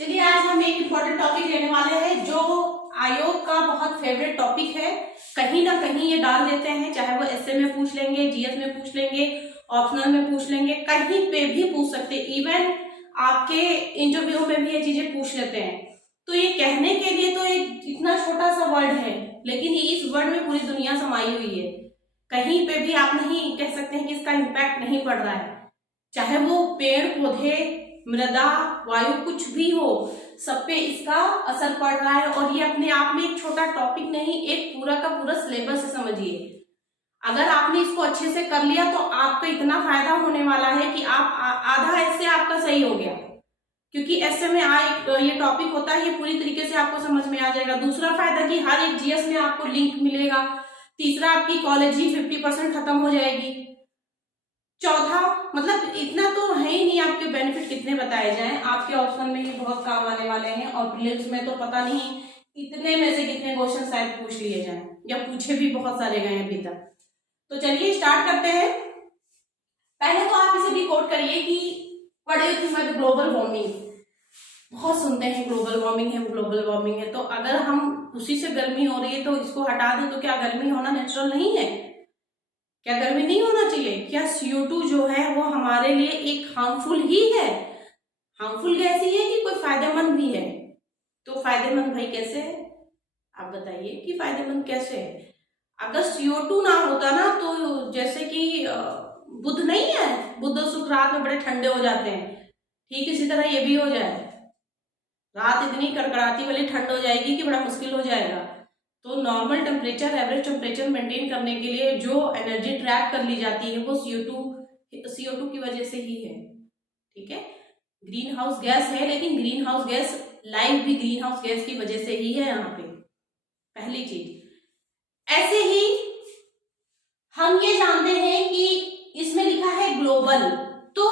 चलिए आज हम एक इम्पोर्टेंट टॉपिक लेने वाले हैं जो आयोग का बहुत फेवरेट टॉपिक है। कहीं ना कहीं ये डाल देते हैं, चाहे वो एसए में पूछ लेंगे, जीएस में पूछ लेंगे, ऑप्शनल में पूछ लेंगे, कहीं पे भी पूछ सकते, इवन आपके इंटरव्यू में भी ये चीजें पूछ लेते हैं। तो ये कहने के लिए तो एक इतना छोटा सा वर्ड है, लेकिन इस वर्ड में पूरी दुनिया समाई हुई है। कहीं पे भी आप नहीं कह सकते हैं कि इसका इम्पैक्ट नहीं पड़ रहा है, चाहे वो पेड़ पौधे, मृदा, वायु, कुछ भी हो, सब पे इसका असर पड़ रहा है। और ये अपने आप में एक छोटा टॉपिक नहीं, एक पूरा का पूरा सिलेबस है, समझिए। अगर आपने इसको अच्छे से कर लिया तो आपको इतना फायदा होने वाला है कि आप आधा ऐसे आपका सही हो गया, क्योंकि ऐसे में ये टॉपिक होता है, ये पूरी तरीके से आपको समझ में आ जाएगा। दूसरा फायदा कि हर एक जीएस में आपको लिंक मिलेगा। तीसरा, आपकी कॉलेज ही 50% खत्म हो जाएगी। चौथा, मतलब इतना तो है ही नहीं, आपके बेनिफिट कितने बताए जाएं, आपके ऑप्शन में ही बहुत काम आने वाले हैं। और प्रीलिम्स में तो पता नहीं इतने में से कितने क्वेश्चन शायद पूछ लिए जाएं, या पूछे भी बहुत सारे गए अभी तक। तो चलिए स्टार्ट करते हैं। पहले तो आप इसे डिकोड करिए कि what do you think about global warming. बहुत सुनते हैं ग्लोबल वार्मिंग है, ग्लोबल वार्मिंग है, तो अगर हम उसी से गर्मी हो रही है तो इसको हटा दें तो क्या गर्मी होना नेचुरल नहीं है? क्या गर्मी नहीं होना चाहिए? क्या CO2 जो है वो हमारे लिए एक हार्मफुल ही है? हार्मफुल गैस ही है कि कोई फायदेमंद भी है? तो फायदेमंद भाई कैसे है, आप बताइए कि फायदेमंद कैसे है? अगर CO2 ना होता ना, तो जैसे कि बुध नहीं है, बुध और शुक्र रात में बड़े ठंडे हो जाते हैं, ठीक इसी तरह ये भी हो जाए, रात इतनी कड़कड़ाती वाली ठंड हो जाएगी कि बड़ा मुश्किल हो जाएगा। तो normal temperature, average temperature maintain करने के लिए जो एनर्जी ट्रैप कर ली जाती है वो CO2 की वजह से ही है, ठीक है। ग्रीन हाउस गैस है, लेकिन ग्रीन हाउस गैस लाइफ भी ग्रीन हाउस गैस की वजह से ही है यहाँ पे, पहली चीज। ऐसे ही हम ये जानते हैं कि इसमें लिखा है ग्लोबल, तो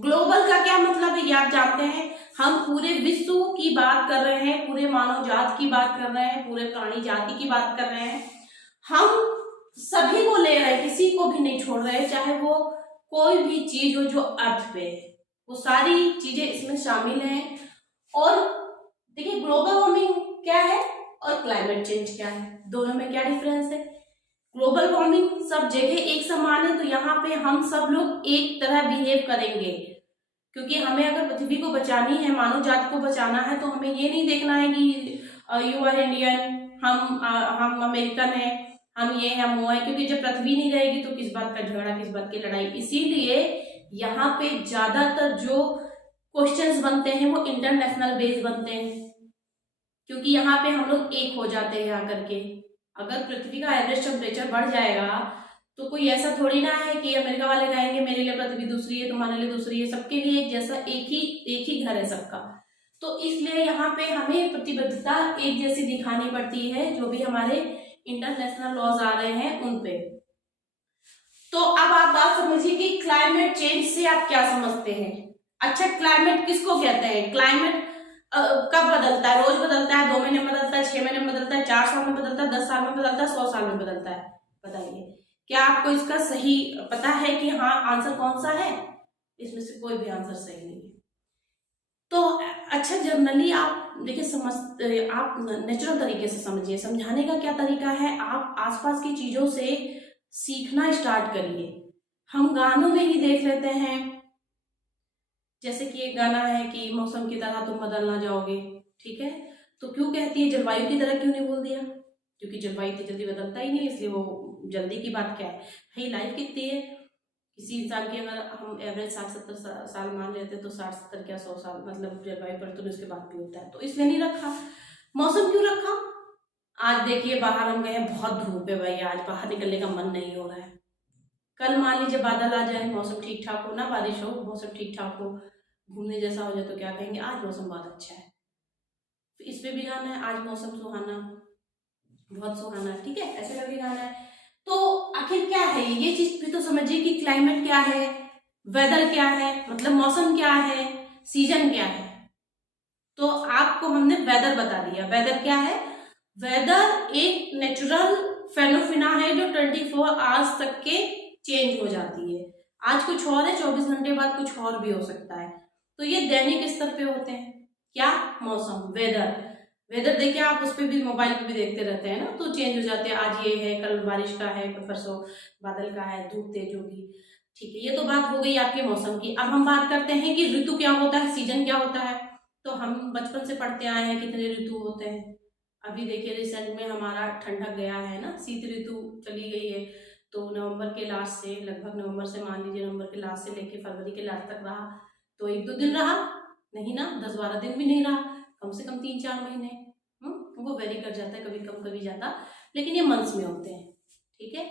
ग्लोबल का क्या मतलब है ये आप जानते हैं। हम पूरे विश्व की बात कर रहे हैं, पूरे मानव जात की बात कर रहे हैं, पूरे प्राणी जाति की बात कर रहे हैं। हम सभी को ले रहे हैं, किसी को भी नहीं छोड़ रहे, चाहे वो कोई भी चीज हो जो अर्थ पे है, वो सारी चीजें इसमें शामिल हैं। और देखिए ग्लोबल वार्मिंग क्या है और क्लाइमेट चेंज क्या है, दोनों में क्या डिफरेंस है। ग्लोबल वार्मिंग सब जगह एक समान है, तो यहाँ पे हम सब लोग एक तरह बिहेव करेंगे, क्योंकि हमें अगर पृथ्वी को बचानी है, मानव जाति को बचाना है, तो हमें ये नहीं देखना है कि यू आर इंडियन, हम अमेरिकन है, हम ये हैं, हम वो है, क्योंकि जब पृथ्वी नहीं रहेगी तो किस बात का झगड़ा, किस बात की लड़ाई। इसीलिए यहाँ पे ज्यादातर जो क्वेश्चंस बनते हैं वो इंटरनेशनल बेस बनते हैं, क्योंकि यहाँ पे हम लोग एक हो जाते हैं आकर के। अगर पृथ्वी का एवरेज टेम्परेचर बढ़ जाएगा तो कोई ऐसा थोड़ी ना है कि अमेरिका वाले कहेंगे मेरे लिए पृथ्वी दूसरी है, तुम्हारे लिए दूसरी है, सबके लिए एक जैसा, एक ही घर है सबका। तो इसलिए यहाँ पे हमें प्रतिबद्धता एक जैसी दिखानी पड़ती है, जो भी हमारे इंटरनेशनल लॉज आ रहे हैं उन पे। तो अब आप बात समझिए कि क्लाइमेट चेंज से आप क्या समझते हैं। अच्छा, क्लाइमेट किसको कहते हैं? क्लाइमेट कब बदलता है? रोज बदलता है, 2 महीने में बदलता है, 6 महीने में बदलता है, 4 साल में बदलता है, 10 साल में बदलता है, 100 साल में बदलता है? बताइए, क्या आपको इसका सही पता है कि हाँ आंसर कौन सा है? इसमें से कोई भी आंसर सही नहीं है। तो अच्छा, जनरली आप देखिए, आप नेचुरल तरीके से समझिए। समझाने का क्या तरीका है, आप आसपास की चीजों से सीखना स्टार्ट करिए। हम गानों में ही देख लेते हैं, जैसे कि एक गाना है कि मौसम की तरह तुम बदल ना जाओगे, ठीक है, तो क्यों कहती है जलवायु की तरह क्यों नहीं बोल दिया? क्योंकि जलवायु तो जल्दी बदलता ही नहीं, इसलिए वो जल्दी की बात क्या है भाई। लाइफ कितनी है किसी इंसान की, अगर हम एवरेज 60-70 साल मान लेते हैं तो 60-70 क्या 100 साल, मतलब जलवायु परिवर्तन उसके बाद भी होता है, तो इसलिए नहीं रखा। मौसम क्यों रखा? आज देखिए बाहर हम गए, बहुत धूप है भाई, आज बाहर निकलने का मन नहीं हो रहा है। कल मान लीजिए बादल आ जाए, मौसम ठीक ठाक हो, ना बारिश हो, मौसम ठीक ठाक हो, घूमने जैसा हो जाए, तो क्या कहेंगे आज मौसम बहुत अच्छा है। इस पे भी गाना है, आज मौसम सुहाना, बहुत सुहाना, ठीक है, ऐसे करके गाना है। तो आखिर क्या है ये चीज भी तो समझिए कि क्लाइमेट क्या है, वेदर क्या है, मतलब मौसम क्या है, सीजन क्या है। तो आपको हमने वेदर बता दिया। वेदर क्या है? वेदर एक नेचुरल फेनोफिना है जो 24 आवर्स तक के चेंज हो जाती है। आज कुछ और है, 24 घंटे बाद कुछ और भी हो सकता है। तो ये दैनिक स्तर पे होते हैं, क्या? मौसम, वेदर। वेदर देखिए आप उस पर भी, मोबाइल पे भी देखते रहते हैं ना, तो चेंज हो जाते हैं, आज ये है, कल बारिश का है, परसों बादल का है, धूप तेज होगी। ठीक है, ये तो बात हो गई आपके मौसम की। अब हम बात करते हैं कि ऋतु क्या होता है, सीजन क्या होता है। तो हम बचपन से पढ़ते आए हैं कितने ऋतु होते हैं। अभी देखिए रिसेंट में हमारा ठंडक गया है ना, शीत ऋतु चली गई है। तो नवंबर के लास्ट से, लगभग नवंबर से, मान लीजिए नवंबर के लास्ट से लेके फरवरी के लास्ट तक रहा। तो 1-2 दिन रहा, नहीं ना, 10-12 दिन भी नहीं रहा, कम से कम 3-4 महीने। वो वेरी कर जाता है, कभी कम कभी ज्यादा, लेकिन ये मंथ्स में होते हैं। ठीक है,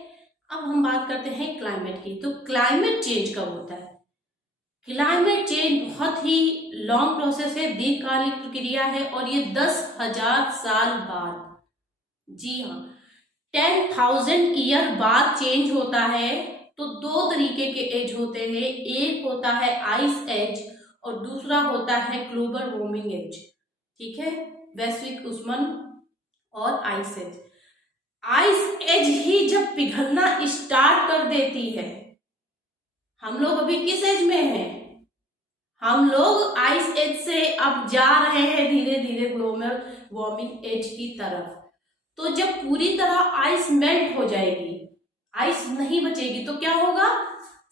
अब हम बात करते हैं क्लाइमेट की। तो क्लाइमेट चेंज कब होता है? क्लाइमेट चेंज बहुत ही लॉन्ग प्रोसेस है, दीर्घकालिक प्रक्रिया है, और ये 10,000 साल बाद, जी हाँ, 10,000 ईयर बाद चेंज होता है। तो 2 तरीके के एज होते हैं, एक होता है आइस एज और दूसरा होता है ग्लोबल वार्मिंग एज। ठीक है, वैश्विक ऊष्मन और आइस एज। आइस एज ही जब पिघलना स्टार्ट कर देती है, हम लोग अभी किस एज में हैं? हम लोग आइस एज से अब जा रहे हैं धीरे धीरे ग्लोबल वार्मिंग एज की तरफ। तो जब पूरी तरह आइस मेल्ट हो जाएगी, आइस नहीं बचेगी, तो क्या होगा?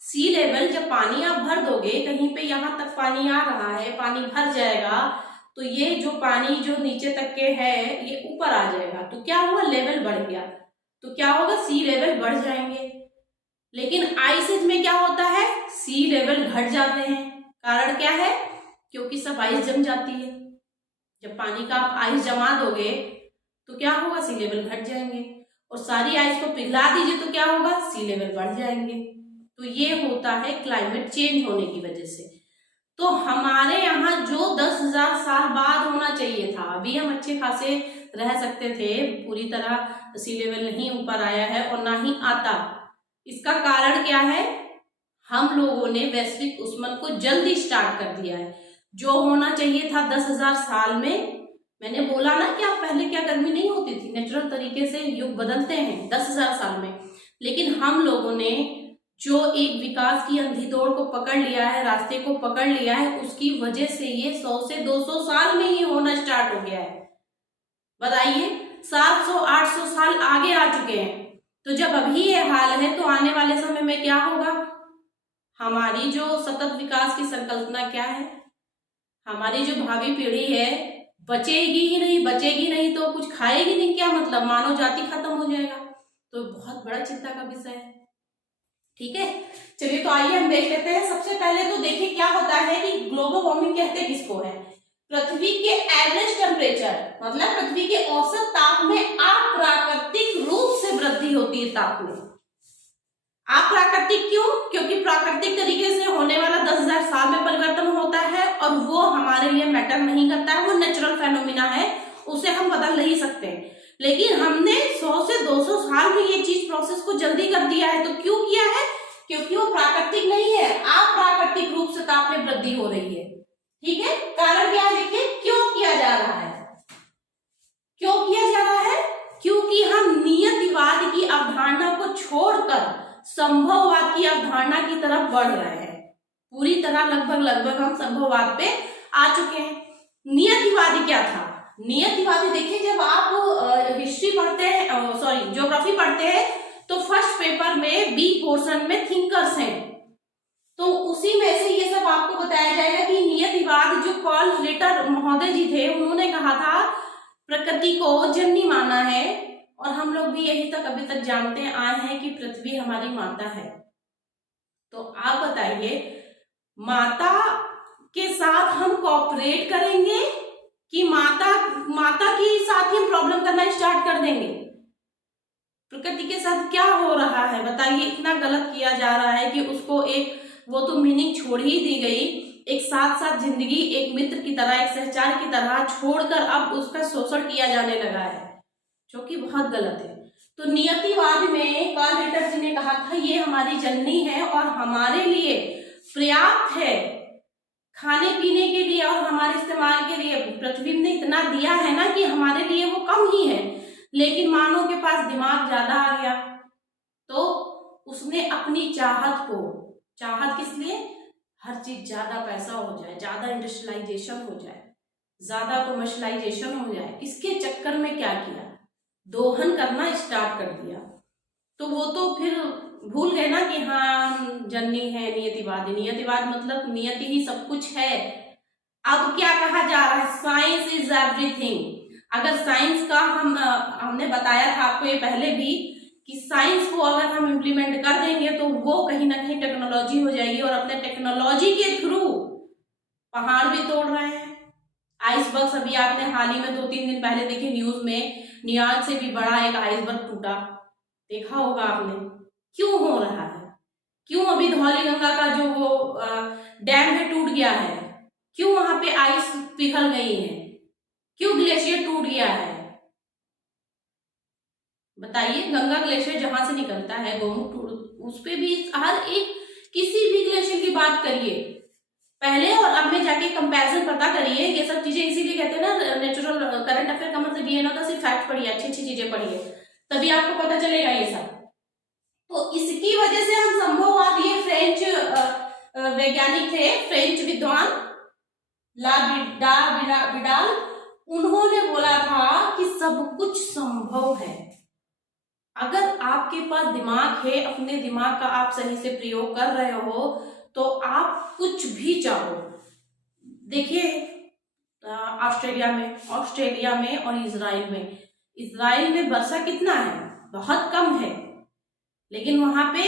सी लेवल, जब पानी आप भर दोगे कहीं पे, यहां तक पानी आ रहा है, पानी भर जाएगा, तो ये जो पानी जो नीचे तक के है ये ऊपर आ जाएगा। तो क्या हुआ? लेवल बढ़ गया। तो क्या होगा? सी लेवल बढ़ जाएंगे। लेकिन आइस एज में क्या होता है? सी लेवल घट जाते हैं। कारण क्या है? क्योंकि सब आइस जम जाती है। जब पानी का आप आइस जमा दोगे तो क्या होगा? सी लेवल घट जाएंगे, और सारी आइस को पिघला दीजिए तो क्या होगा? सी लेवल बढ़ जाएंगे। तो ये होता है क्लाइमेट चेंज होने की वजह से। तो हमारे यहाँ जो 10,000 साल बाद होना चाहिए था, अभी हम अच्छे खासे रह सकते थे, पूरी तरह सी लेवल नहीं ऊपर आया है और ना ही आता। इसका कारण क्या है? हम लोगों ने वैश्विक ऊष्मन को जल्दी स्टार्ट कर दिया है। जो होना चाहिए था 10,000 साल में, मैंने बोला ना कि आप पहले क्या गर्मी नहीं होती थी, नेचुरल तरीके से युग बदलते हैं 10,000 साल में। लेकिन हम लोगों ने जो एक विकास की अंधी दौड़ को पकड़ लिया है, रास्ते को पकड़ लिया है, उसकी वजह से ये 100 से 200 साल में ही होना स्टार्ट हो गया है। बताइए, 700-800 साल आगे आ चुके हैं। तो जब अभी ये हाल है, तो आने वाले समय में क्या होगा? हमारी जो सतत विकास की संकल्पना क्या है? हमारी जो भावी पीढ़ी है बचेगी ही नहीं, बचेगी नहीं तो कुछ खाएगी नहीं, क्या मतलब? मानव जाति खत्म हो जाएगा। तो बहुत बड़ा चिंता का विषय है। ठीक है, चलिए तो आइए हम देख लेते हैं। सबसे पहले तो देखिए क्या होता है कि ग्लोबल वार्मिंग कहते किसको है? पृथ्वी के एवरेज टेम्परेचर, मतलब पृथ्वी के औसत ताप में अप्राकृतिक रूप से वृद्धि होती है। ताप में अप्राकृतिक क्यों? क्योंकि प्राकृतिक तरीके से होने वाला 10,000 साल में परिवर्तन होता है और वो हमारे लिए मैटर नहीं करता है, वो नेचुरल फेनोमिना है, उसे हम बदल नहीं सकते। लेकिन हमने 100 से 200 साल में ये चीज प्रोसेस को जल्दी कर दिया है। तो क्यों किया है? क्योंकि वो प्राकृतिक नहीं है, अप्राकृतिक रूप से ताप में वृद्धि हो रही है। ठीक है, कारण क्या है? देखिए क्यों किया जा रहा है, क्यों किया जा रहा है? क्योंकि हम नियतिवाद की अवधारणा को छोड़कर संभववाद की अवधारणा की तरफ बढ़ रहे हैं। पूरी तरह लगभग हम संभववाद पे आ चुके हैं। नियतिवादी क्या था? नियतिवादी देखिए, जब आप हिस्ट्री पढ़ते हैं, सॉरी ज्योग्राफी पढ़ते हैं, तो फर्स्ट पेपर में बी पोर्शन में थिंकर्स हैं, तो उसी में से ये सब आपको बताया जाएगा कि नियतिवाद, जो कार्ल रिटर महोदय जी थे, उन्होंने कहा था प्रकृति को जननी माना है, और हम लोग भी यही तक अभी तक जानते आए हैं कि पृथ्वी हमारी माता है। तो आप बताइए, माता के साथ हम कोऑपरेट करेंगे कि माता के साथ ही हम प्रॉब्लम करना स्टार्ट कर देंगे? प्रकृति के साथ क्या हो रहा है बताइए? इतना गलत किया जा रहा है कि उसको एक, वो तो मीनिंग छोड़ ही दी गई, एक साथ साथ जिंदगी, एक मित्र की तरह, एक सहचार की तरह छोड़कर अब उसका शोषण किया जाने लगा है, जो कि बहुत गलत है। तो नियतिवाद में कार्ल रिटर जी ने कहा था ये हमारी जननी है और हमारे लिए पर्याप्त है, खाने पीने के लिए और हमारे इस्तेमाल के लिए पृथ्वी ने इतना दिया है ना कि हमारे लिए वो कम ही है। लेकिन मानव के पास दिमाग ज्यादा आ गया, तो उसने अपनी चाहत को, चाहत किस लिए? हर चीज ज्यादा पैसा हो जाए, ज्यादा इंडस्ट्रियलाइजेशन हो जाए, ज्यादा कमर्शलाइजेशन हो जाए, इसके चक्कर में क्या किया, दोहन करना स्टार्ट कर दिया। तो वो तो फिर भूल गए ना कि हाँ जननी है नियतिवादी, नियतिवाद मतलब नियति ही सब कुछ है। अब क्या कहा जा रहा है, साइंस इज एवरीथिंग। अगर साइंस का हमने बताया था आपको ये पहले भी कि साइंस को अगर हम इम्प्लीमेंट कर देंगे तो वो कहीं ना कहीं टेक्नोलॉजी हो जाएगी, और अपने टेक्नोलॉजी के थ्रू पहाड़ भी तोड़ रहे हैं। आइसबर्ग अभी आपने हाल ही में 2-3 दिन पहले देखे न्यूज में, न्यूयॉर्क से भी बड़ा एक आइसबर्ग टूटा, देखा होगा आपने। क्यों हो रहा है, क्यों अभी धौलीगंगा का जो वो डैम है टूट गया है, क्यों वहां पे आइस पिघल गई है, क्यों ग्लेशियर टूट गया है, बताइए। गंगा ग्लेशियर जहां से निकलता है गोमुख, उस पे भी हर एक किसी भी ग्लेशियर की बात करिए पहले और अब में जाके कंपैरिजन पता करिए। ये सब चीजें इसीलिए कहते हैं ना नेचुरल करंट अफेयर का मतलब ये ना था सिर्फ फैक्ट पढ़िए, अच्छी अच्छी चीजें पढ़िए, तभी आपको पता चलेगा ये सब। तो इसकी वजह से हम संभववाद, ये फ्रेंच वैज्ञानिक थे, फ्रेंच विद्वान ला विडाल, उन्होंने बोला था कि सब कुछ संभव है अगर आपके पास दिमाग है, अपने दिमाग का आप सही से प्रयोग कर रहे हो तो आप कुछ भी चाहो। देखिए ऑस्ट्रेलिया में और इजराइल में वर्षा कितना है, बहुत कम है, लेकिन वहां पे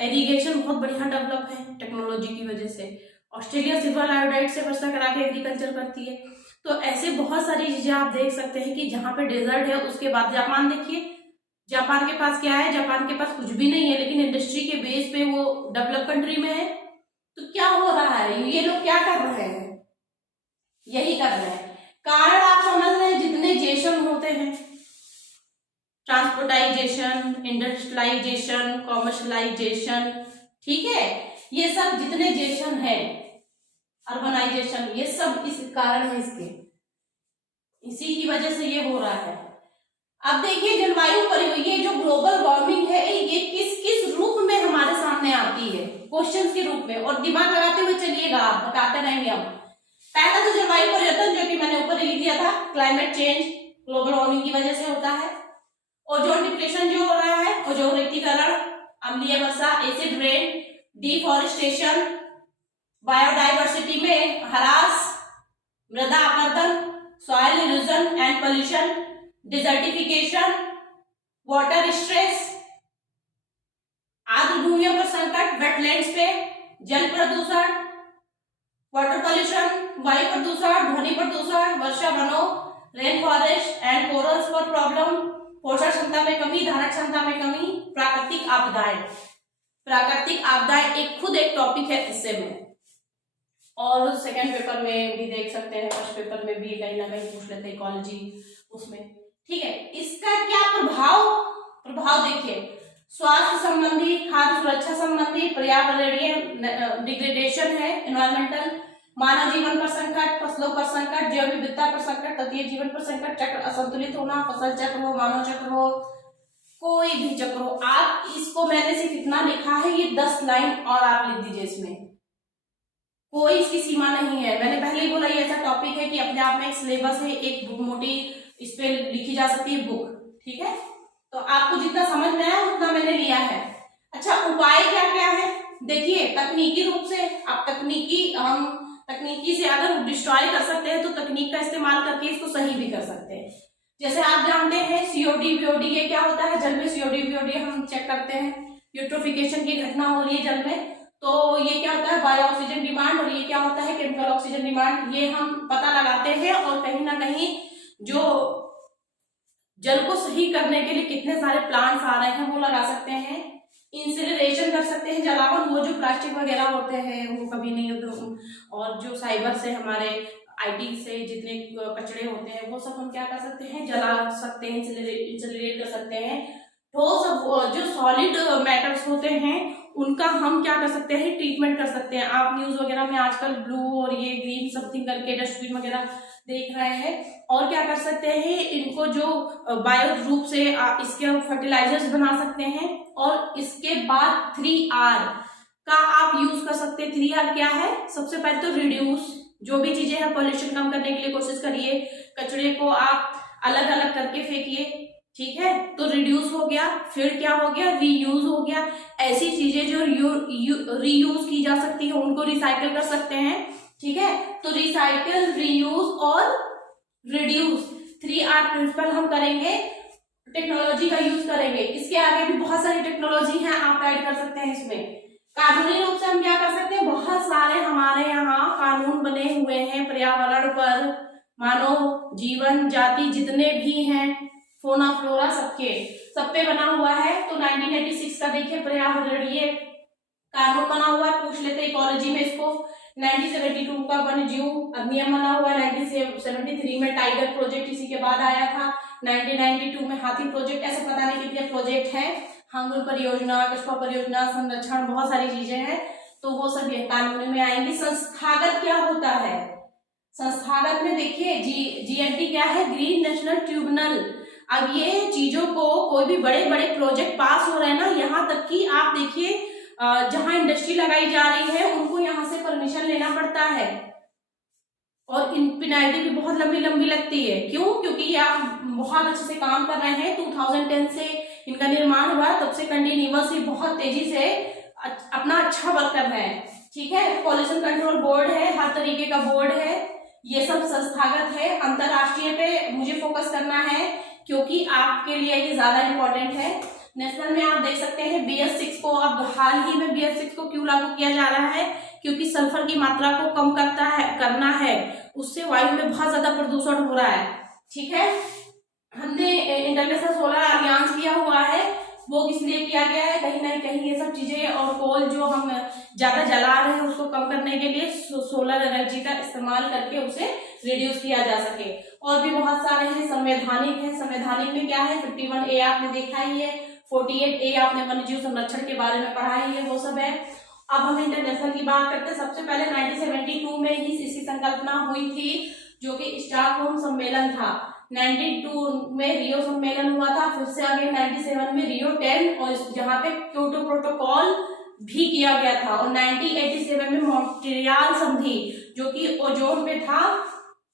एरीगेशन बहुत बढ़िया डेवलप है टेक्नोलॉजी की वजह से। ऑस्ट्रेलिया सिल्वर आयोडाइड से वर्षा करा के एग्रीकल्चर करती है। तो ऐसे बहुत सारी चीजें आप देख सकते हैं कि जहां पे डेजर्ट है। उसके बाद जापान देखिए, जापान के पास क्या है, जापान के पास कुछ भी नहीं है, लेकिन इंडस्ट्री के बेस पे वो डेवलप कंट्री में है। तो क्या हो रहा है, ये लोग क्या कर रहे हैं, यही कर रहे हैं। कारण आप समझ रहे हैं, जितने जेशन होते हैं, ट्रांसपोर्टाइजेशन, इंडस्ट्रियलाइजेशन, कॉमर्शलाइजेशन, ठीक है, ये सब जितने जेशन है, अर्बनाइजेशन, ये सब इस कारण है, इसके इसी की वजह से ये हो रहा है। अब देखिए जलवायु परिवर्तन, ये जो ग्लोबल वार्मिंग है, ये किस किस रूप में हमारे सामने आती है, क्वेश्चंस के रूप में, और दिमाग लगाते हुए चलिएगा, आप बताते रहेंगे। अब पहला तो जलवायु परिवर्तन, जो कि मैंने ऊपर लिख दिया था, क्लाइमेट चेंज ग्लोबल वार्मिंग की वजह से होता है। ओजोन डिप्लेशन जो हो रहा है, ओजोन रिक्तीकरण, अम्लीय वर्षा, एसिड रेन, डिफॉरेस्टेशन, बायोडाइवर्सिटी में ह्रास, मृदा अपरदन, soil erosion and pollution, desertification, water stress, आर्द्र भूमियों पर संकट, वेटलैंड्स पे जल प्रदूषण, वाटर पोल्यूशन, वायु प्रदूषण, ध्वनि प्रदूषण, वर्षा वनों, रेन फॉरेस्ट एंड कोरल्स पर प्रॉब्लम, पोषण क्षमता में कमी, धारण क्षमता में कमी, प्राकृतिक आपदाएं। प्राकृतिक आपदाएं एक खुद एक टॉपिक है इससे में, और सेकंड पेपर में भी देख सकते हैं, फर्स्ट पेपर में भी कहीं ना कहीं पूछ लेते हैं, इकोलॉजी उसमें, ठीक है। इसका क्या प्रभाव देखिए, स्वास्थ्य संबंधी, खाद्य सुरक्षा संबंधी, पर्यावरणीय डिग्रेडेशन है, एनवायरमेंटल, मानव जीवन पर संकट, फसलों पर संकट, जैव विविधता पर संकट, तटीय जीवन पर संकट, चक्र असंतुलित होना, फसल चक्र हो, मानव चक्र हो, कोई भी चक्र हो। आप इसको, मैंने सिर्फ इतना लिखा है, ये 10 लाइन और आप लिख दीजिए, इसमें कोई इसकी सीमा नहीं है। मैंने पहले ही बोला ये ऐसा टॉपिक है कि अपने आप में एक सिलेबस है, एक बुक मोटी इस पे लिखी जा सकती है बुक, ठीक है। तो आपको जितना समझ में आया उतना मैंने लिया है। अच्छा, उपाय क्या क्या है, देखिए तकनीकी रूप से, आप तकनीकी से अगर डिस्ट्रॉय कर सकते हैं तो तकनीक का इस्तेमाल करके इसको सही भी कर सकते हैं। जैसे आप जानते हैं सीओडी बीओडी, ये क्या होता है, जल में सीओडी बीओडी हम चेक करते हैं, यूट्रोफिकेशन की घटना हो रही है जल में, तो ये क्या होता है, बायो ऑक्सीजन डिमांड, और ये क्या होता है, केमिकल ऑक्सीजन डिमांड। ये हम पता लगाते हैं, और कहीं ना कहीं जो जल को सही करने के लिए कितने सारे प्लांट्स आ रहे हैं वो लगा सकते हैं, इंसिनरेशन कर सकते हैं, जलावन, वो जो प्लास्टिक वगैरह होते हैं वो कभी नहीं होते, और जो साइबर से हमारे आईटी से जितने कचरे होते हैं वो सब हम क्या कर सकते हैं, जला सकते हैं, इंसिनरेट कर सकते हैं। ठोस जो सॉलिड मैटर्स होते हैं उनका हम क्या कर सकते हैं, ट्रीटमेंट कर सकते हैं। आप न्यूज वगैरह में आजकल ब्लू और ये ग्रीन समथिंग करके डस्टबिन वगैरह देख रहे हैं, और क्या कर सकते हैं, इनको जो बायो रूप से आप इसके फर्टिलाइजर्स बना सकते हैं, और इसके बाद 3R का आप यूज कर सकते हैं। 3R क्या है, सबसे पहले तो रिड्यूस, जो भी चीजें हैं पॉल्यूशन कम करने के लिए कोशिश करिए। कचरे को आप अलग अलग करके फेंकिए, ठीक है। तो रिड्यूस हो गया, फिर क्या हो गया, रीयूज हो गया। ऐसी चीजें जो रीयूज की जा सकती है उनको रिसाइकल कर सकते हैं, ठीक है। तो रिसाइकल, रीयूज और रिड्यूस, 3R प्रिंसिपल हम करेंगे। टेक्नोलॉजी का यूज करेंगे, इसके आगे भी बहुत सारी टेक्नोलॉजी है, आप ऐड कर सकते हैं इसमें। कानूनी रूप से हम क्या कर सकते हैं, बहुत सारे हमारे यहाँ कानून बने हुए हैं पर्यावरण पर, मानव जीवन जाति जितने भी हैं, फोना फ्लोरा सब पे बना हुआ है। तो 1986 का देखिए पर्यावरणीय कानून बना हुआ है, पूछ लेते इकोलॉजी में इसको। 1972 का वन्य जीव अधिनियम बना हुआ है। 1973 में टाइगर प्रोजेक्ट इसी के बाद आया था। 1992 में हाथी प्रोजेक्ट, ऐसे पता नहीं कितने प्रोजेक्ट हैं, हंगुल परियोजना, कछुआ परियोजना, संरक्षण, बहुत सारी चीजें हैं। तो वो सब ये कानून में आएंगी। संस्थागत क्या होता है, संस्थागत में देखिए GNT क्या है, ग्रीन नेशनल ट्रिब्यूनल। अब ये चीजों को कोई भी बड़े बड़े प्रोजेक्ट पास हो रहे हैं ना, यहाँ तक कि आप देखिए जहां इंडस्ट्री लगाई जा रही है उनको यहाँ से परमिशन लेना पड़ता है, और इन पेनाल्टी भी बहुत लंबी लंबी लगती है। क्यों? क्योंकि ये आप बहुत अच्छे से काम कर रहे हैं। 2010 से इनका निर्माण हुआ, तब से कंटिन्यूअसली बहुत तेजी से अपना अच्छा वर्क कर रहे हैं, ठीक है। पॉल्यूशन कंट्रोल बोर्ड है, हर तरीके का बोर्ड है, ये सब संस्थागत है। अंतरराष्ट्रीय पे मुझे फोकस करना है क्योंकि आपके लिए ये ज्यादा इंपॉर्टेंट है। नेशनल में आप देख सकते हैं BS6 को, अब हाल ही में BS6 को क्यों लागू किया जा रहा है, क्योंकि सल्फर की मात्रा को कम करना है, उससे वायु में बहुत ज्यादा प्रदूषण हो रहा है, ठीक है। हमने इंटरनेशनल सोलर अलियांस किया हुआ है, वो किस लिए किया गया है, कहीं ना कहीं ये सब चीजें और कोल जो हम ज्यादा जला रहे हैं उसको कम करने के लिए सोलर एनर्जी का इस्तेमाल करके उसे रिड्यूस किया जा सके। और भी बहुत सारे हैं, संवैधानिक है। संवैधानिक में क्या है, 51A आपने देखा ही है, 48A आपने वन्यजीव संरक्षण के बारे में पढ़ा ही है, वो सब है। अब हम इंटरनेशनल की बात करते हैं। सबसे पहले 1972 में ही इसकी संकल्पना हुई थी, जो कि स्टॉकहोम सम्मेलन था। 92 में रियो सम्मेलन हुआ था, फिर से आगे 97 में रियो 10, और जहाँ पे क्योटो प्रोटोकॉल भी किया गया था। और 1987 में मॉन्ट्रियल संधि जो कि ओजोन में था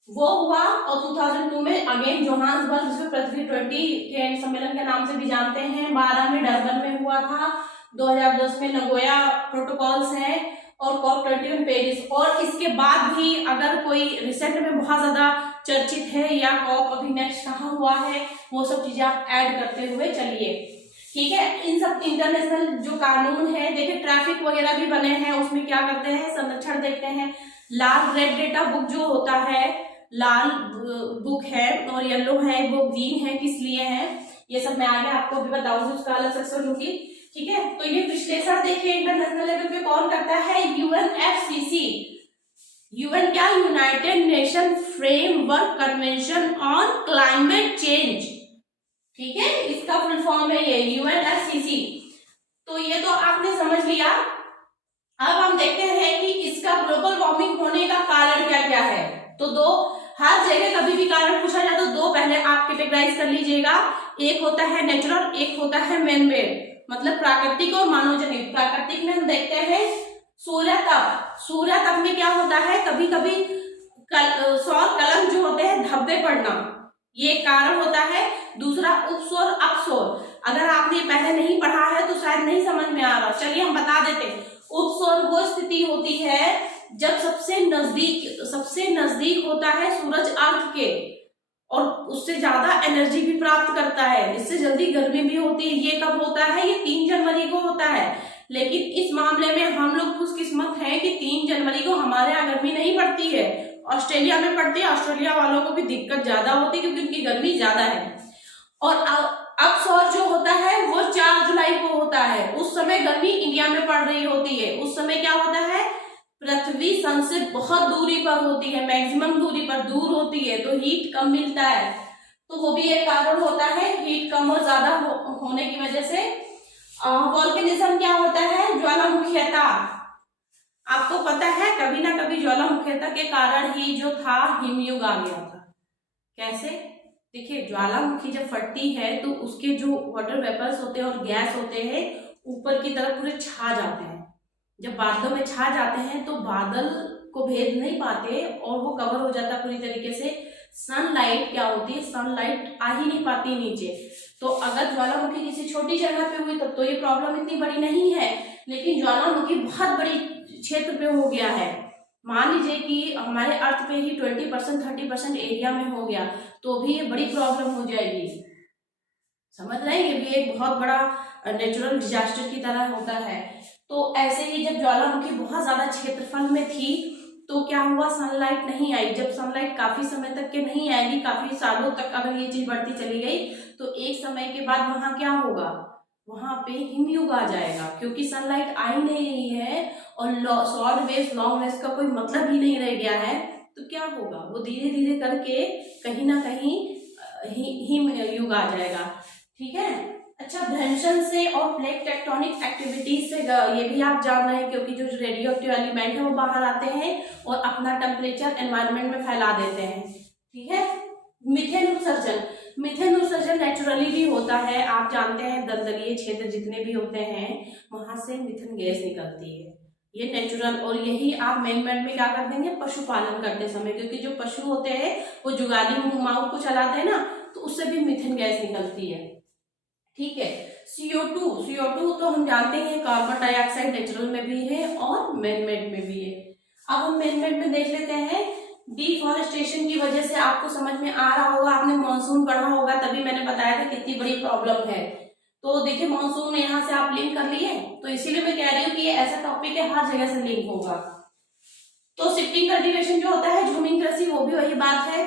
वो हुआ। और 2002 में अगेन जोहान्सबर्ग, जिसको पृथ्वी 20 के सम्मेलन के नाम से भी जानते हैं, 12 में डरबन में हुआ था, 2010 में नगोया प्रोटोकॉल्स हैं, और COP21 पेरिस। और इसके बाद भी अगर कोई रिसेंट में बहुत ज्यादा चर्चित है या COP अभी नेक्स्ट कहाँ हुआ है, वो सब चीजें आप ऐड करते हुए चलिए, ठीक है। इन सब इंटरनेशनल जो कानून है, देखिए ट्रैफिक वगैरह भी बने हैं, उसमें क्या करते हैं, संरक्षण देखते हैं। लाल रेड डेटा बुक जो होता है, लाल बुक है और येलो है, वो ग्रीन है, किस लिए है, ये सब मैं आगे आपको भी बताऊंगी, उसका अलग सेक्शन लूंगी, ठीक है। तो ये विश्लेषण देखिए इंटरनेशनल लेवल पे कौन करता है, UNFCCC। UN क्या, United nation framework convention on climate change, ठीक है, इसका फुल फॉर्म है ये UNFCCC। तो ये तो आपने समझ लिया। अब हम देखते हैं कि इसका ग्लोबल वार्मिंग होने का कारण क्या क्या है। तो दो, हर जगह कभी भी कारण पूछा जाए तो दो पहले आप कैटेगराइज कर लीजिएगा, एक होता है नेचुरल, एक होता है मैन मेड, मतलब प्राकृतिक और मानवजनित। प्राकृतिक में हम देखते हैं सूर्य तप। सूर्य तप में क्या होता है, कभी कभी सौर कलंक जो होते हैं धब्बे पड़ना, ये कारण होता है। दूसरा उपसौर अपसौर, अगर आपने पहले नहीं पढ़ा है तो शायद नहीं समझ में आ रहा, चलिए हम बता देते हैं। उपसौर वो स्थिति होती है जब सबसे नजदीक होता है सूरज अर्थ के, और उससे ज्यादा एनर्जी भी प्राप्त करता है, इससे जल्दी गर्मी भी होती है। ये कब होता है, ये 3 जनवरी को होता है। लेकिन इस मामले में हम लोग खुशकिस्मत हैं कि 3 जनवरी को हमारे यहाँ गर्मी नहीं पड़ती है, ऑस्ट्रेलिया में पड़ती है। ऑस्ट्रेलिया वालों को भी दिक्कत ज्यादा होती है क्योंकि उनकी गर्मी ज्यादा है। और अपसौर जो होता है वो 4 जुलाई को होता है, उस समय गर्मी इंडिया में पड़ रही होती है। उस समय क्या होता है, पृथ्वी सन से बहुत दूरी पर होती है, मैक्सिमम दूरी पर दूर होती है, तो हीट कम मिलता है, तो वो भी एक कारण होता है, हीट कम और ज्यादा होने की वजह से। वोल्केनिज्म क्या होता है, ज्वालामुखीयता। आपको पता है कभी ना कभी ज्वालामुखीयता के कारण ही जो था हिमयुग आ गया था। कैसे, देखिए ज्वालामुखी जब फटती है तो उसके जो वाटर वेपर्स होते हैं और गैस होते हैं ऊपर की तरफ पूरे छा जाते हैं। जब बादलों में छा जाते हैं तो बादल को भेद नहीं पाते और वो कवर हो जाता पूरी तरीके से। सनलाइट क्या होती है, सनलाइट आ ही नहीं पाती नीचे। तो अगर ज्वालामुखी किसी छोटी जगह पे हुई तब तो ये प्रॉब्लम इतनी बड़ी नहीं है, लेकिन ज्वालामुखी बहुत बड़ी क्षेत्र पे हो गया है, मान लीजिए कि हमारे अर्थ पे ही 20% 30% एरिया में हो गया, तो भी ये बड़ी प्रॉब्लम हो जाएगी। समझ रहे हैं, ये भी एक बहुत बड़ा नेचुरल डिजास्टर की तरह होता है। तो ऐसे ही जब ज्वालामुखी बहुत ज्यादा क्षेत्रफल में थी तो क्या हुआ, सनलाइट नहीं आई। जब सनलाइट काफी समय तक के नहीं आएगी, काफी सालों तक अगर ये चीज बढ़ती चली गई, तो एक समय के बाद वहां क्या होगा, वहां पे हिमयुग आ जाएगा, क्योंकि सनलाइट आ ही नहीं रही है और शॉर्ट वेव लॉन्ग वेव का कोई मतलब ही नहीं रह गया है। तो क्या होगा, वो धीरे धीरे करके कहीं ना कहीं हिम युग आ जाएगा। ठीक है। अच्छा, भ्रंशन से और प्लेट टेक्टोनिक एक्टिविटीज से ये भी आप जान रहे हैं, क्योंकि जो रेडियो एक्टिव एलिमेंट है वो बाहर आते हैं और अपना टेम्परेचर एनवायरनमेंट में फैला देते हैं। ठीक है। मीथेन उत्सर्जन, मीथेन उत्सर्जन नेचुरली भी होता है। आप जानते हैं दलदलीय क्षेत्र जितने भी होते हैं वहां से मीथेन गैस निकलती है, ये नेचुरल। और यही आप मैनमेड में क्या कर देंगे, पशुपालन करते समय, क्योंकि जो पशु होते हैं वो जुगाली माउथ को चलाते हैं ना, तो उससे भी मीथेन गैस निकलती है। ठीक है। CO2 तो हम जानते हैं कार्बन डाइऑक्साइड नेचुरल में भी है और मैनमेड में भी है। अब हम मैनमेड में देख लेते हैं। डिफॉरेस्टेशन की वजह से आपको समझ में आ रहा होगा, आपने मानसून पढ़ा होगा, तभी मैंने बताया था कितनी बड़ी प्रॉब्लम है। तो देखिए मानसून यहाँ से आप लिंक कर लिए, तो इसीलिए मैं कह रही हूँ कि ये ऐसा टॉपिक है हर जगह से लिंक होगा। तो शिफ्टिंग कल्टीवेशन जो होता है, झूमिंग कृषि, वो भी वही बात है।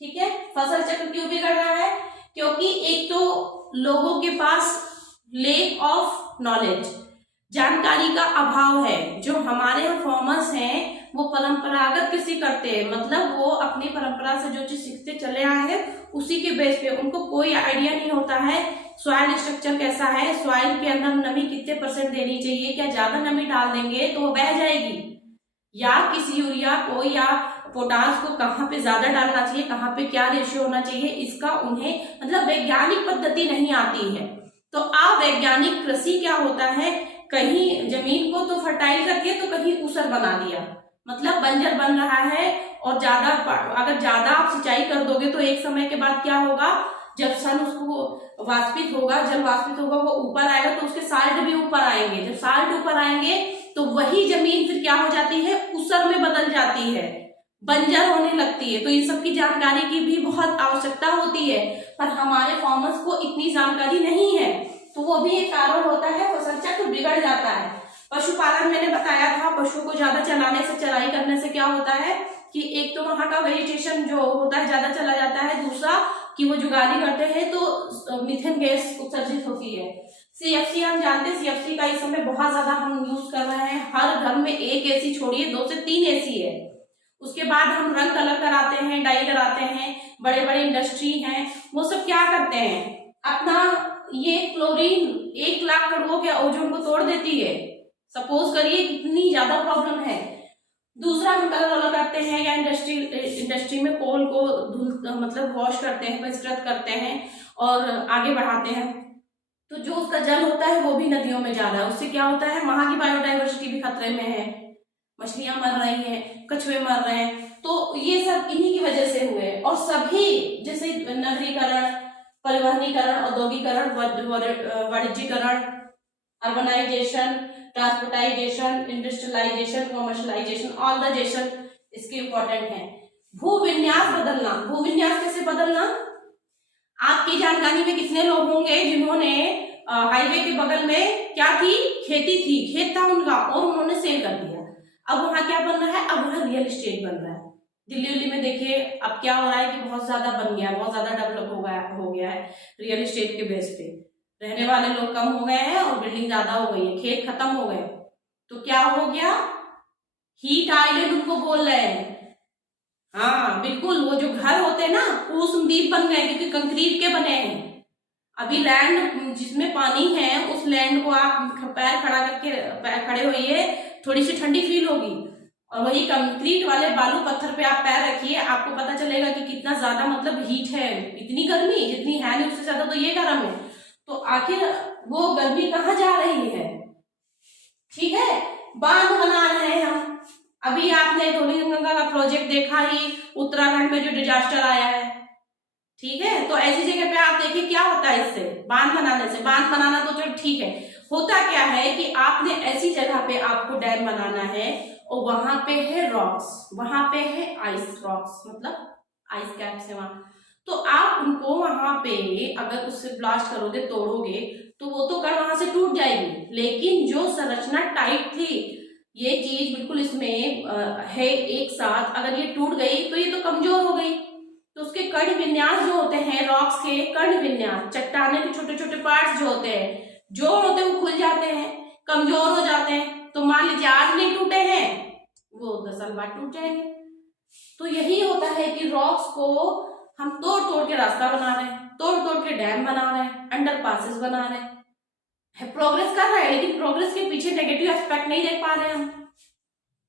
ठीक है। फसल चक्र क्यों बिगड़ रहा है, क्योंकि एक तो लोगों के पास लेक ऑफ नॉलेज, जानकारी का अभाव है। जो हमारे यहाँ फार्मर्स हैं वो परंपरागत कृषि करते हैं, मतलब वो अपनी परंपरा से जो चीज सीखते चले आए हैं उसी के बेस पे, उनको कोई आइडिया नहीं होता है सॉइल स्ट्रक्चर कैसा है, सॉइल के अंदर नमी कितने % देनी चाहिए, क्या ज्यादा नमी डाल देंगे तो वो बह जाएगी, या किसी यूरिया को या पोटास को कहाँ पे ज्यादा डालना चाहिए, कहाँ पे क्या रेशियो होना चाहिए, इसका उन्हें मतलब वैज्ञानिक पद्धति नहीं आती है। तो अवैज्ञानिक कृषि क्या होता है, कहीं जमीन को तो फर्टाइल करके तो कहीं ऊसर बना दिया, मतलब बंजर बन रहा है। और अगर ज्यादा आप सिंचाई कर दोगे तो एक समय के बाद क्या होगा, जब सन उसको वाष्पित होगा, जल वाष्पित होगा, वो ऊपर आएगा तो उसके साल्ट भी ऊपर आएंगे। जब साल्ट ऊपर आएंगे तो वही जमीन फिर क्या हो जाती है, ऊसर में बदल जाती है, बंजर होने लगती है। तो इन सब की जानकारी की भी बहुत आवश्यकता होती है, पर हमारे फार्मर्स को इतनी जानकारी नहीं है, तो वो भी एक कारण होता है, फसल चक्र बिगड़ जाता है। पशुपालन मैंने बताया था, पशुओं को ज्यादा चलाने से, चराई करने से क्या होता है कि एक तो वहां का वेजिटेशन जो होता है ज्यादा चला जाता है, दूसरा कि वो जुगाली करते हैं तो मीथेन गैस उत्सर्जित होती है। CFC हम जानते हैं, CFC का इस समय बहुत ज्यादा हम यूज कर रहे हैं, हर घर में एक AC छोड़िए 2 से 3 AC है। उसके बाद हम रंग कलर कराते हैं, डाई कराते हैं, बड़े बड़े इंडस्ट्री हैं वो सब क्या करते हैं, अपना ये क्लोरीन 1 लाख करोड़ के ओजोन को तोड़ देती है। सपोज करिए कितनी ज्यादा प्रॉब्लम है। दूसरा हम कलर वलर करते हैं या इंडस्ट्री में कोल को मतलब वॉश करते हैं, परिष्कृत करते हैं और आगे बढ़ाते हैं, तो जो उसका जल होता है वो भी नदियों में जा रहा है। उससे क्या होता है, वहां की बायोडाइवर्सिटी भी खतरे में है, मछलियां मर रही हैं, कछुए मर रहे हैं। तो ये सब इन्हीं की वजह से हुए। और सभी जैसे नगरीकरण, परिवहनीकरण, औद्योगिकरण, वाणिज्यकरण, urbanization, transportization, industrialization, commercialization, all the जेशन इसके इंपॉर्टेंट है। भूविन्यास बदलना, भूविन्यास कैसे बदलना, आपकी जानकारी में कितने लोग होंगे जिन्होंने हाईवे के बगल में क्या थी, खेती थी, खेत था उनका और उन्होंने सेल कर दिया। अब वहां क्या बन रहा है, अब वहां रियल एस्टेट बन रहा है। दिल्ली में देखिए अब क्या हो रहा है कि बहुत ज्यादा बन गया है, बहुत ज्यादा डेवलप हो गया है रियल एस्टेट के बेस पे। रहने वाले लोग कम हो गए हैं और बिल्डिंग ज्यादा हो गई है, खेत खत्म हो गए। तो क्या हो गया, हीट आइलैंड उनको बोल रहे हैं। हाँ बिल्कुल, वो जो घर होते हैं ना कुसुमदीप बन गए, क्योंकि कंक्रीट के बने हैं। अभी लैंड जिसमें पानी है उस लैंड को आप पैर खड़ा करके खड़े होइए, थोड़ी सी ठंडी फील होगी, और वही कंक्रीट वाले बालू पत्थर पे आप पैर रखिए, आपको पता चलेगा कि कितना ज्यादा मतलब हीट है। इतनी गर्मी जितनी है नहीं उससे ज्यादा तो ये गर्म है। तो आखिर वो गर्मी कहाँ जा रही है। ठीक है, बांध बना रहे हैं हम, अभी आपने धौलीगंगा का प्रोजेक्ट देखा ही, उत्तराखंड में जो डिजास्टर आया है, ठीक है। तो ऐसी जगह पे आप देखिए क्या होता है इससे, बांध बनाने से। बांध बनाना तो चलो ठीक है, होता क्या है कि आपने ऐसी जगह पे आपको डैम बनाना है और वहां पे है रॉक्स, वहां पे है आइस रॉक्स, मतलब आइस कैप्स है वहां। तो आप उनको वहां पे अगर उससे ब्लास्ट करोगे, तोड़ोगे, तो वो तो कण वहां से टूट जाएगी, लेकिन जो संरचना टाइट थी, ये चीज बिल्कुल इसमें है एक साथ, अगर ये टूट गई तो ये तो कमजोर हो गई। तो उसके कण विन्यास जो होते हैं, रॉक्स के कण विन्यास, चट्टाने के छोटे छोटे पार्ट्स जो होते हैं, वो खुल जाते हैं, कमजोर हो जाते हैं। तो मान लीजिए आज नहीं टूटे हैं, वो 10 साल बाद टूट जाएंगे। तो यही होता है कि रॉक्स को हम तोड़ तोड़ के रास्ता बना रहे हैं, तोड़ तोड़ के डैम बना रहे हैं, अंडर पासेस बना रहे हैं, प्रोग्रेस कर रहे हैं, लेकिन प्रोग्रेस के पीछे नेगेटिव एस्पेक्ट नहीं देख पा रहे हम।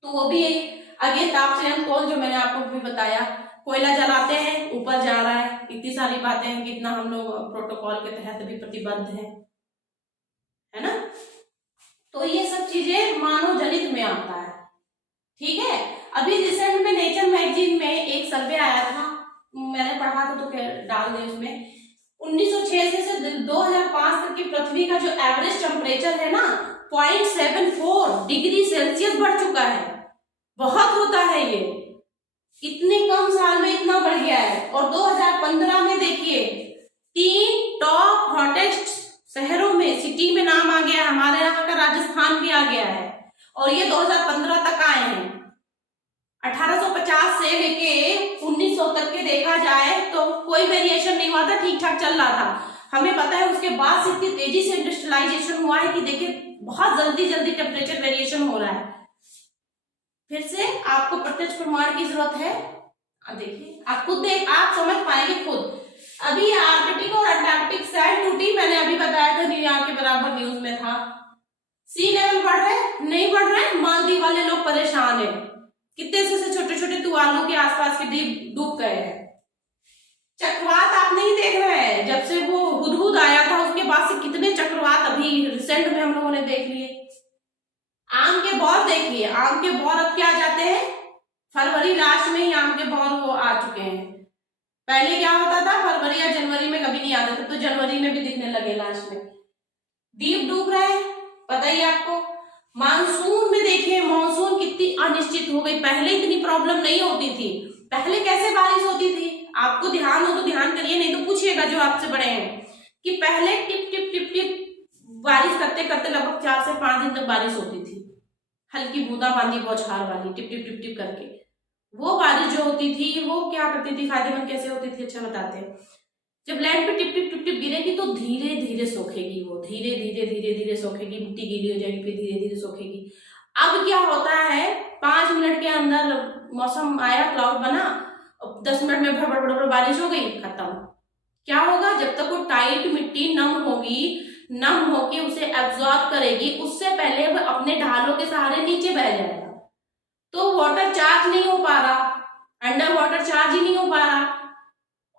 तो वो भी यही, अगेन तापचयन कोल जो मैंने आपको भी बताया, कोयला जलाते हैं, ऊपर जा रहा है, इतनी सारी बातें हैं, कितना हम लोग प्रोटोकॉल के तहत भी प्रतिबद्ध है ना। तो ये सब चीजें मानव जनित में आता है, ठीक है। अभी रिसेंट में नेचर मैगजीन में एक सर्वे आया था, मैंने पढ़ा था तो डाल दे उसमें, 1906 से 2005 तक की पृथ्वी का जो एवरेज टेम्परेचर है ना, 0.74 डिग्री सेल्सियस बढ़ चुका है। बहुत होता है ये, इतने कम साल में इतना बढ़ गया है। और 2015 में देखिए 3 टॉप हॉटेस्ट शहरों में, सिटी में नाम आ गया, हमारे यहाँ का राजस्थान भी आ गया है। और ये 2015 तक आए हैं। 1850 से लेके 1900 तक के देखा जाए तो कोई वेरिएशन नहीं हुआ था, ठीक ठाक चल रहा था। हमें पता है उसके बाद से इतनी तेजी से इंडस्ट्रियलाइजेशन हुआ है कि देखिए बहुत जल्दी जल्दी टेम्परेचर वेरिएशन हो रहा है। फिर से आपको प्रत्यक्ष प्रमाण की जरूरत है। अब देखिए आप खुद आप समझ पाएंगे खुद। अभी आर्कटिक और अंटार्कटिक सेल टूटी, मैंने अभी बताया था न्यूयॉर्क के बराबर न्यूज में था। सी लेवल बढ़ रहे नहीं बढ़ रहे, मालदीव वाले लोग परेशान है, कितने से छोटे छोटे तुवालों के आसपास के द्वीप डूब गए हैं। चक्रवात आप नहीं देख रहे हैं, जब से वो हुदहुद आया था उसके बाद से कितने चक्रवात अभी रिसेंट में हम लोगों ने देख लिए। आम के बौर देखिए, आम के बौर अब क्या आ जाते हैं, फरवरी लास्ट में ही आम के बौर वो आ चुके हैं। पहले क्या होता था, फरवरी या जनवरी में कभी नहीं आते थे, तो जनवरी में भी दिखने लगे लास्ट में। द्वीप डूब रहे हैं, पता ही आपको। मानसून में देखिए, मानसून कितनी अनिश्चित हो गई, पहले इतनी प्रॉब्लम नहीं होती थी। पहले कैसे बारिश होती थी, आपको ध्यान हो तो ध्यान करिए, नहीं तो पूछिएगा जो आपसे बड़े हैं, कि पहले टिप टिप टिप टिप बारिश करते करते लगभग 4 से 5 दिन तक बारिश होती थी, हल्की बूंदाबांदी बौछार वाली, टिप टिप टिप टिप करके। वो बारिश जो होती थी वो क्या करती थी, फायदेमंद कैसे होती थी, अच्छा बताते हैं। जब लैंड पे टिप टिप टिप टिप गिरेगी तो धीरे धीरे सोखेगी, वो धीरे धीरे धीरे धीरे सोखेगी, मिट्टी गीली हो जाएगी, फिर धीरे धीरे सोखेगी। अब क्या होता है, 5 मिनट के अंदर मौसम आया, क्लाउड बना, 10 मिनट में भड़ भड़ भड़ बारिश हो गई, खत्म। क्या होगा, जब तक वो टाइट मिट्टी नम होगी, नम होके उसे एब्जॉर्ब करेगी, उससे पहले वो अपने ढालों के सहारे नीचे बह जाएगा। तो वाटर चार्ज नहीं हो पा रहा, अंडर वाटर चार्ज ही नहीं हो पा रहा,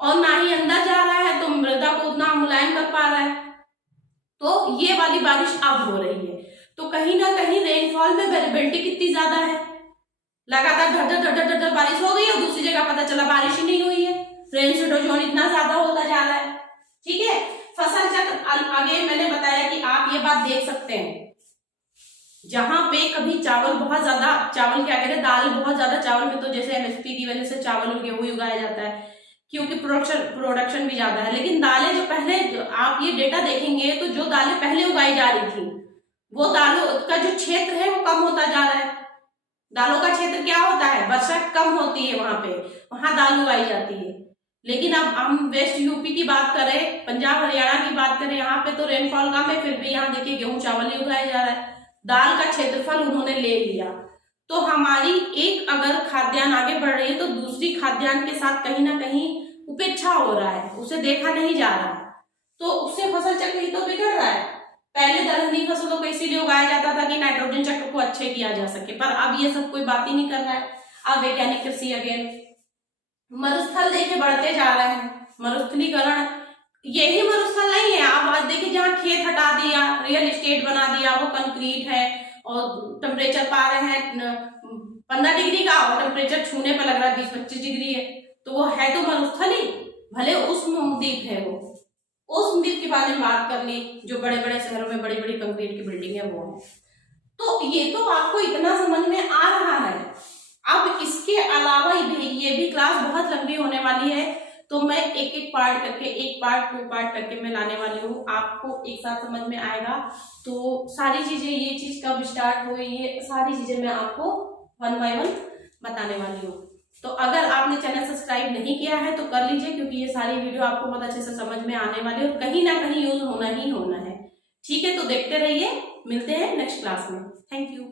और ना ही अंदर जा रहा है, तो मृदा को उतना मुलायम कर पा रहा है। तो ये वाली बारिश अब हो रही है। तो कहीं ना कहीं रेनफॉल में वेरिएबिलिटी कितनी ज्यादा है, लगातार धड़ धड़ धड़ धड़ बारिश हो गई और दूसरी जगह पता चला बारिश ही नहीं हुई है, रेन शेडो जोन इतना ज्यादा होता जा रहा है। ठीक है, फसल चक्र आगे मैंने बताया कि आप ये बात देख सकते हैं, जहां पे कभी चावल बहुत ज्यादा, चावल क्या कहते हैं, दाल बहुत ज्यादा, चावल में तो जैसे एमएसपी की वजह से चावल और गेहूं उगाया जाता है क्योंकि प्रोडक्शन भी ज्यादा है। लेकिन दालें जो पहले, आप ये डेटा देखेंगे तो जो दालें पहले उगाई जा रही थी, वो दालों का जो क्षेत्र है वो कम होता जा रहा है। दालों का क्षेत्र क्या होता है, वर्षा कम होती है वहां पे, वहां दाल उगाई जाती है। लेकिन अब हम वेस्ट यूपी की बात करें, पंजाब हरियाणा की बात करें, यहाँ पे तो रेनफॉल कम है, फिर भी यहाँ देखिए गेहूं चावल ही उगाया जा रहा है, दाल का क्षेत्रफल उन्होंने ले लिया। तो हमारी एक अगर खाद्यान्न आगे बढ़ रही है तो दूसरी खाद्यान्न के साथ कहीं ना कहीं उपेक्षा हो रहा है, उसे देखा नहीं जा रहा है, तो उससे फसल चक्र ही तो बिगड़ रहा है। पहले दलहनी फसलों को इसीलिए उगाया जाता था कि नाइट्रोजन चक्र को अच्छे किया जा सके, पर अब ये सब कोई बात ही नहीं कर रहा है। अब वैज्ञानिक कृषि अगेन, मरुस्थल देखिए बढ़ते जा रहे हैं, मरुस्थलीकरण, यही मरुस्थल नहीं है, आप आज देखिए जहाँ खेत हटा दिया, रियल एस्टेट बना दिया, वो कंक्रीट है और टेम्परेचर पा रहे हैं 15 डिग्री का और टेम्परेचर छूने पर लग रहा है 20-25 डिग्री है, तो वो है तो मरुस्थल ही, भले उष्णद्वीप है वो। उष्णद्वीप के बारे में बात कर ली, जो बड़े बड़े शहरों में बड़ी बड़ी कंक्रीट की बिल्डिंग है वो है। तो ये तो आपको इतना समझ में आ रहा है। अब इसके अलावा ये भी क्लास बहुत लंबी होने वाली है, तो मैं एक एक पार्ट करके, एक पार्ट 2 पार्ट करके मैं लाने वाली हूँ, आपको एक साथ समझ में आएगा। तो सारी चीजें, ये चीज कब स्टार्ट हुई, ये सारी चीजें मैं आपको 1 बाय 1 बताने वाली हूँ। तो अगर आपने चैनल सब्सक्राइब नहीं किया है तो कर लीजिए, क्योंकि ये सारी वीडियो आपको बहुत अच्छे से समझ में आने वाली है और कहीं ना कहीं यूज होना ही होना है। ठीक है, तो देखते रहिए, मिलते हैं नेक्स्ट क्लास में। Thank you.